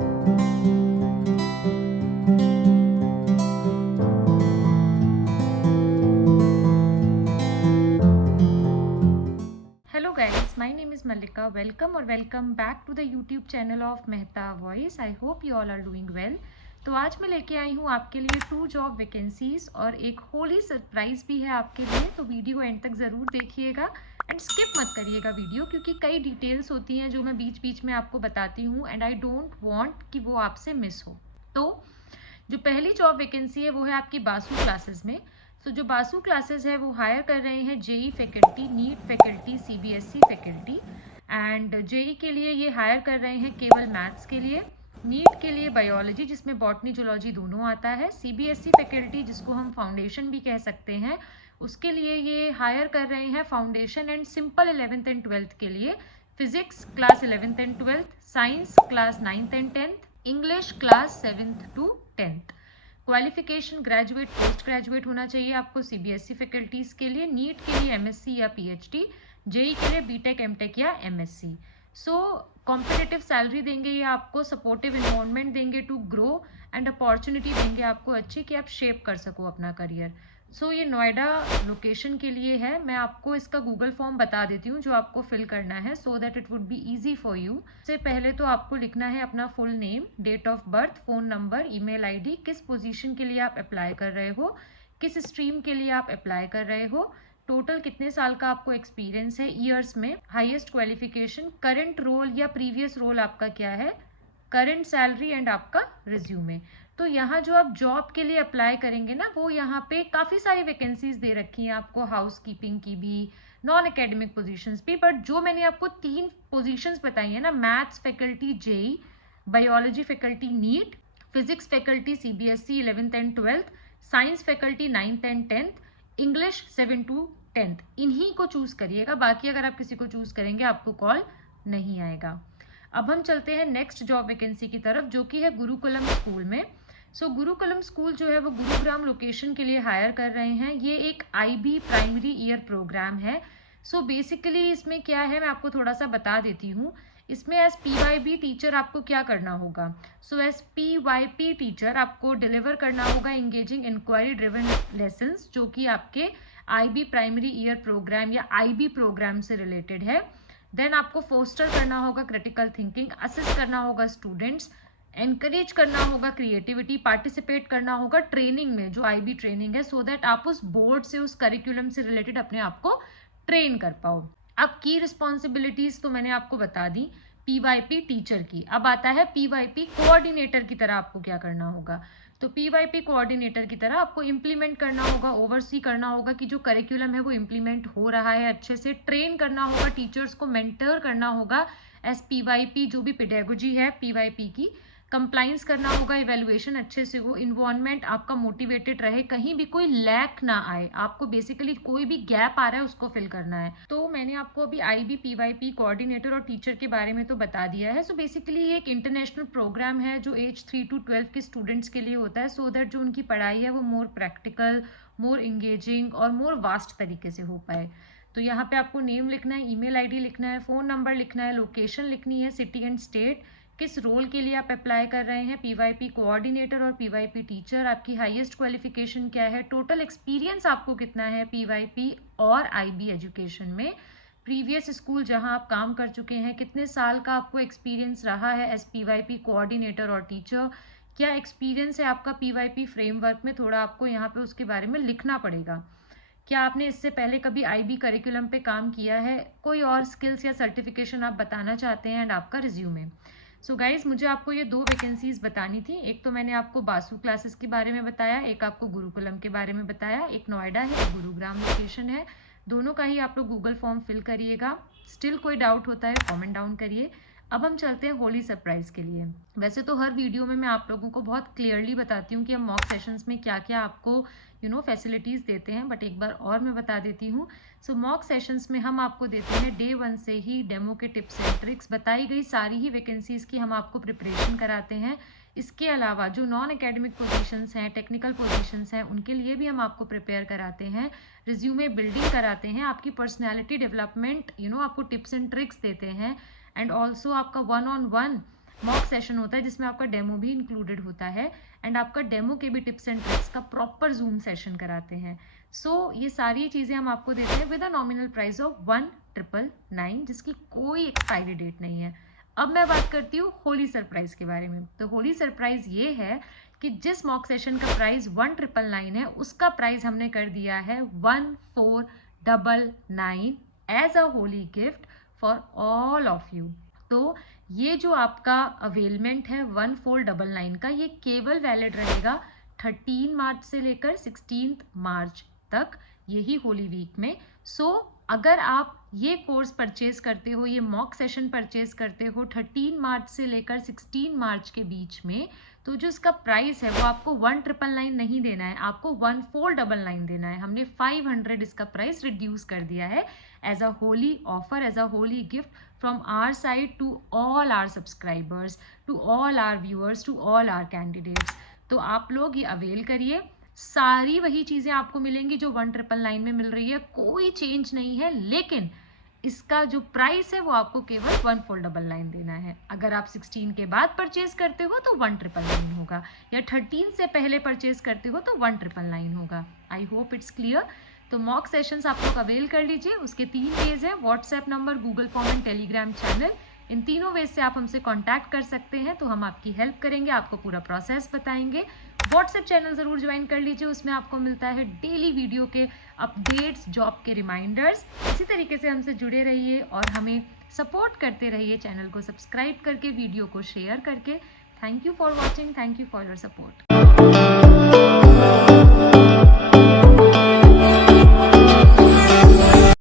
Hello guys, my name is Malika. Welcome or welcome back to the YouTube channel of Mehta Voice. I hope you all are doing well. तो आज मैं लेके आई हूँ आपके लिए 2 job vacancies और एक होली सरप्राइज भी है आपके लिए, तो वीडियो एंड तक ज़रूर देखिएगा एंड स्किप मत करिएगा वीडियो, क्योंकि कई डिटेल्स होती हैं जो मैं बीच बीच में आपको बताती हूँ एंड आई डोंट वांट कि वो आपसे मिस हो। तो जो पहली जॉब वैकेंसी है वो है आपकी बासु क्लासेस में। सो जो बासु क्लासेस है वो हायर कर रहे हैं JEE faculty, NEET faculty, CBSE faculty. And JEE के लिए ये हायर कर रहे हैं केवल मैथ्स के लिए, नीट के लिए बायोलॉजी जिसमें बॉटनी जूलॉजी दोनों आता है, सीबीएसई फैकल्टी जिसको हम फाउंडेशन भी कह सकते हैं उसके लिए ये हायर कर रहे हैं foundation and simple 11th and 12th के लिए, physics class 11th and 12th, science class 9th and 10th, English class 7th to 10th। Qualification graduate post graduate होना चाहिए आपको सीबीएसई फैकल्टीज के लिए, नीट के लिए एमएससी या पीएचडी, जेई के लिए बीटेक एमटेक या एमएससी। सो कॉम्पिटिटिव सैलरी देंगे ये आपको, सपोर्टिव इन्वायरमेंट देंगे टू ग्रो एंड अपॉर्चुनिटी देंगे आपको अच्छी कि आप शेप कर सको अपना करियर। सो ये नोएडा लोकेशन के लिए है। मैं आपको इसका गूगल फॉर्म बता देती हूँ जो आपको फिल करना है so that it would be easy for you. सबसे पहले तो आपको लिखना है अपना full name, date of birth, phone number, email ID, किस पोजीशन के लिए आप अप्लाई कर रहे हो, किस स्ट्रीम के लिए आप अप्लाई कर रहे हो, टोटल कितने साल का आपको एक्सपीरियंस है ईयर्स में, हाईएस्ट क्वालिफिकेशन, करंट रोल या प्रीवियस रोल आपका क्या है, करंट सैलरी एंड आपका रिज्यूमे। तो यहाँ जो आप जॉब के लिए अप्लाई करेंगे ना, वो यहाँ पे काफ़ी सारी वैकेंसीज दे रखी हैं आपको, हाउस कीपिंग की भी, नॉन एकेडमिक पोजीशंस भी, बट जो मैंने आपको 3 पोजीशंस बताई है ना, maths faculty JEE, biology faculty NEET, physics faculty CBSE 11th and 12th, science faculty 9th and 10th, English 7 to 10th, इन्हीं को चूज करिएगा। बाकी अगर आप किसी को चूज करेंगे आपको कॉल नहीं आएगा। अब हम चलते हैं नेक्स्ट जॉब वैकेंसी की तरफ जो कि है गुरुकुलम स्कूल में। सो गुरुकुलम स्कूल जो है वो गुरुग्राम लोकेशन के लिए हायर कर रहे हैं। ये एक आईबी प्राइमरी ईयर प्रोग्राम है। सो बेसिकली इसमें क्या है मैं आपको थोड़ा सा बता देती हूँ। इसमें एज पीवाईबी टीचर आपको क्या करना होगा। सो एज पीवाईपी टीचर आपको डिलीवर करना होगा इंगेजिंग इंक्वायरी ड्रिवन लेसन्स जो कि आपके आईबी प्राइमरी ईयर प्रोग्राम या आईबी प्रोग्राम से रिलेटेड है। देन आपको फोस्टर करना होगा क्रिटिकल थिंकिंग, असिस्ट करना होगा स्टूडेंट्स, एनकरेज करना होगा क्रिएटिविटी, पार्टिसिपेट करना होगा ट्रेनिंग में जो आईबी ट्रेनिंग है, सो दैट आप उस बोर्ड से, उस करिकुलम से रिलेटेड अपने आप को ट्रेन कर पाओ। अब की रिस्पॉन्सिबिलिटीज तो मैंने आपको बता दी पीवाईपी टीचर की। अब आता है पीवाईपी कोऑर्डिनेटर की तरह आपको क्या करना होगा। तो पीवाईपी कोऑर्डिनेटर की तरह आपको इम्प्लीमेंट करना होगा, ओवरसी करना होगा कि जो करिकुलम है वो इम्प्लीमेंट हो रहा है अच्छे से, ट्रेन करना होगा टीचर्स को, मेंटर करना होगा एस पीवाईपी जो भी पेडागोजी है पीवाईपी की, कंप्लाइंस करना होगा, इवेल्युएशन अच्छे से हो, इन्वायरमेंट आपका मोटिवेटेड रहे, कहीं भी कोई लैक ना आए, आपको बेसिकली कोई भी गैप आ रहा है उसको फिल करना है। तो मैंने आपको अभी आईबी पीवाईपी कोऑर्डिनेटर और टीचर के बारे में तो बता दिया है। सो बेसिकली ये एक इंटरनेशनल प्रोग्राम है जो एज 3 to 12 के स्टूडेंट्स के लिए होता है, सो दैट जो उनकी पढ़ाई है वो मोर प्रैक्टिकल, मोर इंगेजिंग और मोर वास्ट तरीके से हो पाए। तो यहाँ पे आपको नेम लिखना है, ईमेल आईडी लिखना है, फ़ोन नंबर लिखना है, लोकेशन लिखनी है, सिटी एंड स्टेट, किस रोल के लिए आप अप्लाई कर रहे हैं, पीवाईपी कोऑर्डिनेटर और पीवाईपी टीचर, आपकी हाईएस्ट क्वालिफिकेशन क्या है, टोटल एक्सपीरियंस आपको कितना है पीवाईपी और आईबी एजुकेशन में, प्रीवियस स्कूल जहां आप काम कर चुके हैं, कितने साल का आपको एक्सपीरियंस रहा है एज पीवाईपी कोऑर्डिनेटर और टीचर, क्या एक्सपीरियंस है आपका पीवाईपी फ्रेमवर्क में, थोड़ा आपको यहाँ पे उसके बारे में लिखना पड़ेगा। क्या आपने इससे पहले कभी आईबी करिकुलम पे काम किया है, कोई और स्किल्स या सर्टिफिकेशन आप बताना चाहते हैं, एंड आपका रिज्यूमे। सो गाइज मुझे आपको ये 2 वैकेंसीज बतानी थी। एक तो मैंने आपको बासु क्लासेस के बारे में बताया, एक आपको गुरुकुलम के बारे में बताया, एक नोएडा है, एक गुरुग्राम लोकेशन है। दोनों का ही आप लोग गूगल फॉर्म फिल करिएगा। स्टिल कोई डाउट होता है कमेंट डाउन करिए। अब हम चलते हैं होली सरप्राइज के लिए। वैसे तो हर वीडियो में मैं आप लोगों को बहुत क्लियरली बताती हूँ कि हम मॉक सेशंस में क्या क्या आपको फैसिलिटीज़ देते हैं, बट एक बार और मैं बता देती हूँ। सो मॉक सेशंस में हम आपको देते हैं डे 1 से ही डेमो के टिप्स एंड ट्रिक्स, बताई गई सारी ही वैकेंसीज़ की हम आपको प्रिपरेशन कराते हैं। इसके अलावा जो नॉन एकेडमिक पोजीशंस हैं, टेक्निकल पोजीशंस हैं, उनके लिए भी हम आपको प्रिपेयर कराते हैं, रिज्यूमे बिल्डिंग कराते हैं, आपकी पर्सनैलिटी डेवलपमेंट आपको टिप्स एंड ट्रिक्स देते हैं, एंड ऑल्सो आपका 1-on-1 मॉक सेशन होता है जिसमें आपका डेमो भी इंक्लूडेड होता है एंड आपका डेमो के भी टिप्स एंड ट्रिक्स का प्रॉपर जूम सेशन कराते हैं। सो ये सारी चीज़ें हम आपको देते हैं with a nominal price of 1999 जिसकी कोई एक्सपायरी डेट नहीं है। अब मैं बात करती हूँ होली सरप्राइज के बारे में। तो होली सरप्राइज ये है कि जिस मॉक सेशन का प्राइस 1999 है उसका प्राइस हमने कर दिया है 1499 as a Holi gift for all of you. तो ये जो आपका अवेलमेंट है 1499 का, ये केवल वैलिड रहेगा 13 मार्च से लेकर 16 मार्च तक, यही होली वीक में। सो अगर आप ये कोर्स परचेज करते हो, ये मॉक सेशन परचेज करते हो 13 मार्च से लेकर 16 मार्च के बीच में, तो जो इसका प्राइस है वो आपको 1999 नहीं देना है, आपको 1499 देना है। हमने 500 इसका प्राइस रिड्यूस कर दिया है as a Holi offer, as a Holi gift from our side to all our subscribers, to all our viewers, to all our candidates. तो आप लोग ये अवेल करिए, सारी वही चीज़ें आपको मिलेंगी जो 1999 में मिल रही है, कोई चेंज नहीं है, लेकिन इसका जो प्राइस है वो आपको केवल 1499 देना है। अगर आप 16 के बाद परचेज करते हो तो 1999 होगा, या 13 से पहले परचेज करते हो तो 1999 होगा। I hope it's clear. तो मॉक सेशंस आप लोग अवेल कर लीजिए। उसके 3 वेज हैं, WhatsApp number, Google form and Telegram channel. इन तीनों वेज से आप हमसे कांटेक्ट कर सकते हैं, तो हम आपकी हेल्प करेंगे, आपको पूरा प्रोसेस बताएंगे। व्हाट्सएप चैनल ज़रूर ज्वाइन कर लीजिए, उसमें आपको मिलता है डेली वीडियो के अपडेट्स, जॉब के रिमाइंडर्स। इसी तरीके से हमसे जुड़े रहिए और हमें सपोर्ट करते रहिए, चैनल को सब्सक्राइब करके, वीडियो को शेयर करके। Thank you for watching, thank you for your support.